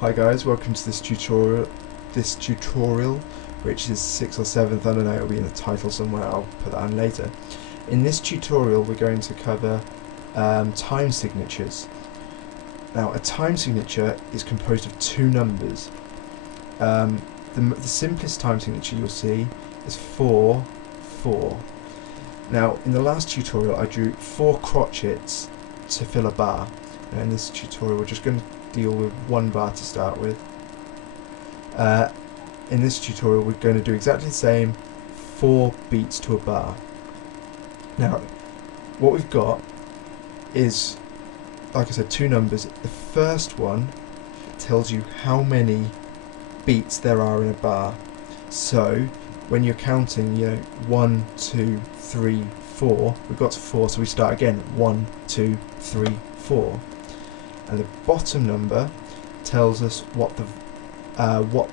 Hi guys, welcome to this tutorial, which is 6th or 7th, I don't know, it'll be in the title somewhere, I'll put that on later. In this tutorial we're going to cover time signatures. Now a time signature is composed of two numbers. The simplest time signature you'll see is 4, 4. Now in the last tutorial I drew 4 crotchets to fill a bar. Now in this tutorial we're just going to deal with one bar to start with. In this tutorial we're going to do exactly the same, 4 beats to a bar. Now what we've got is, like I said, two numbers. The first one tells you how many beats there are in a bar. So when you're counting, 1, 2, 3, 4, we've got to 4, so we start again, 1, 2, 3, 4. And the bottom number tells us what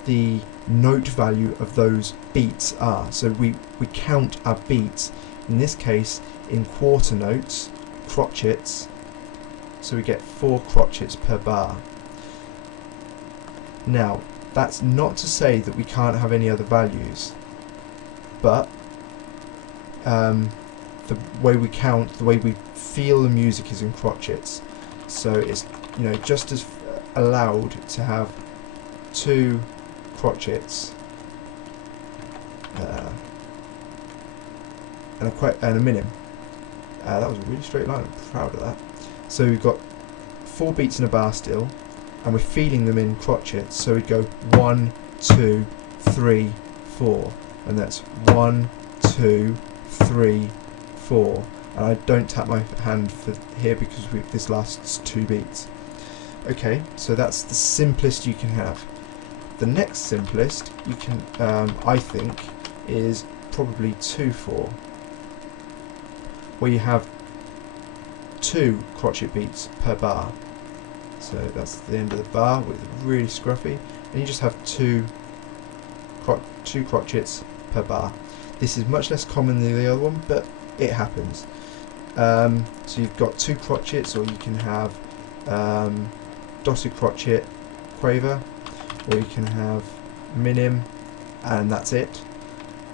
the note value of those beats are. So we count our beats, in this case in quarter notes, crotchets, so we get 4 crotchets per bar. Now that's not to say that we can't have any other values, but the way we count, the way we feel the music is in crotchets. So it's just as allowed to have 2 crotchets and a minim. That was a really straight line, I'm proud of that. So we've got 4 beats in a bar still, and we're feeling them in crotchets, so we'd go 1, 2, 3, 4, and that's 1, 2, 3, 4. And I don't tap my hand for here because this lasts 2 beats. Okay, so that's the simplest you can have. The next simplest you can, I think, is probably 2/4, where you have 2 crotchet beats per bar. So that's the end of the bar with really scruffy, and you just have 2 crotchets per bar. This is much less common than the other one, but it happens. So you've got 2 crotchets, or you can have dotted crotchet quaver, or you can have minim, and that's it.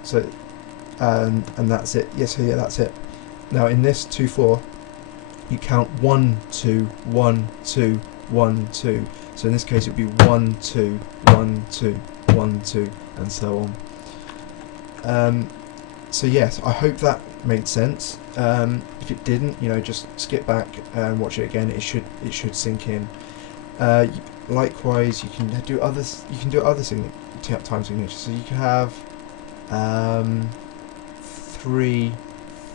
So and that's it. Yes, yeah, that's it. Now in this 2/4, you count 1, 2, 1, 2, 1, 2. So in this case it would be 1, 2, 1, 2, 1, 2, and so on. So yes, I hope that made sense. If it didn't, just skip back and watch it again. It should sink in. Likewise, you can do other time signatures. So you can have 3,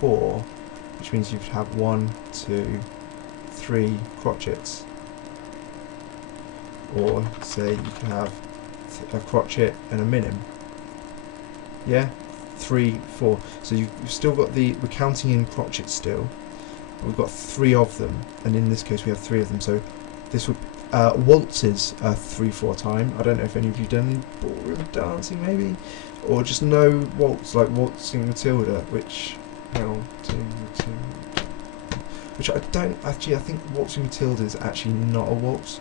4, which means you have 1, 2, 3 crotchets. Or say you can have a crotchet and a minim. Yeah. 3, 4. So you've still got we're counting in crotchets still. But we've got 3 of them, and in this case we have 3 of them. So this would waltzes are 3/4 time. I don't know if any of you done any ballroom dancing maybe, or just no waltz, like Waltzing Matilda, which I don't actually. I think Waltzing Matilda is actually not a waltz.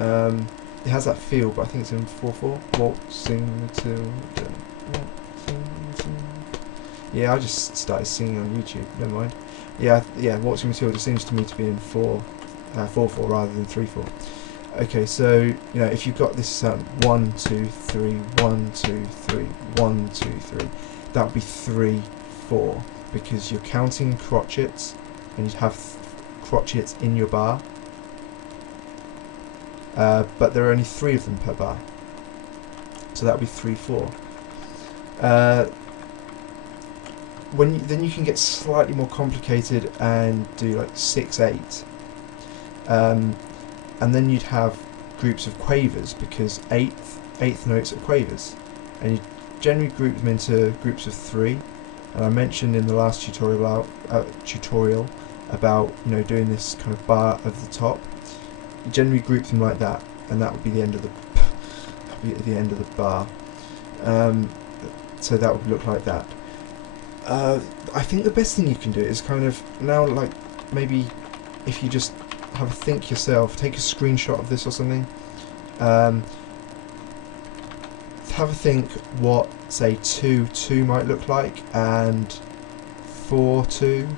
It has that feel, but I think it's in 4/4. Waltzing Matilda. Yeah, I just started singing on YouTube. Never mind. Yeah, Waltzing Matilda seems to me to be in 4/4 rather than 3/4. Okay, so if you've got this sound 1, 2, 3, 1, 2, 3, 1, 2, 3, that would be 3, 4, because you're counting crotchets, and you'd have crotchets in your bar. But there are only 3 of them per bar, so that would be 3/4. Then you can get slightly more complicated and do like 6/8, and then you'd have groups of quavers, because eighth notes are quavers, and you generally group them into groups of 3. And I mentioned in the last tutorial about doing this kind of bar over the top. You generally group them like that, and that would be the end of the bar. So that would look like that. I think the best thing you can do is kind of now, like, maybe if you just have a think yourself, take a screenshot of this or something, Have a think what, say, 2-2 might look like, and 4-2,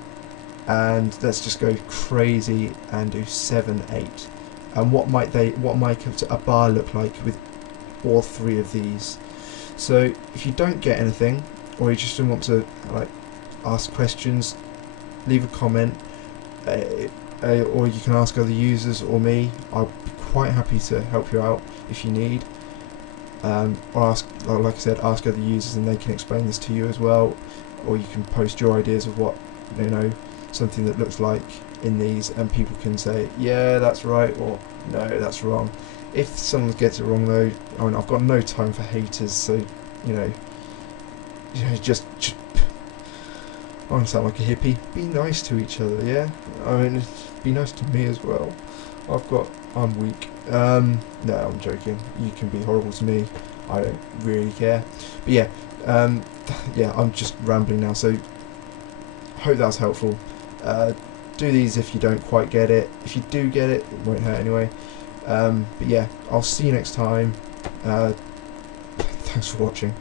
and let's just go crazy and do 7-8. And what might a bar look like with all three of these? So if you don't get anything, or you just don't want to like ask questions, leave a comment, or you can ask other users or me. I'll be quite happy to help you out if you need. Or ask, like I said, ask other users and they can explain this to you as well. Or you can post your ideas of what, you know, something that looks like in these, and people can say, yeah, that's right, or no, that's wrong. If someone gets it wrong though, I mean, I've got no time for haters, so, just I don't sound like a hippie. Be nice to each other, yeah? I mean, be nice to me as well. I'm weak. No, I'm joking. You can be horrible to me. I don't really care. But yeah, yeah, I'm just rambling now, so hope that was helpful. Do these if you don't quite get it. If you do get it, it won't hurt anyway. But yeah, I'll see you next time. Thanks for watching.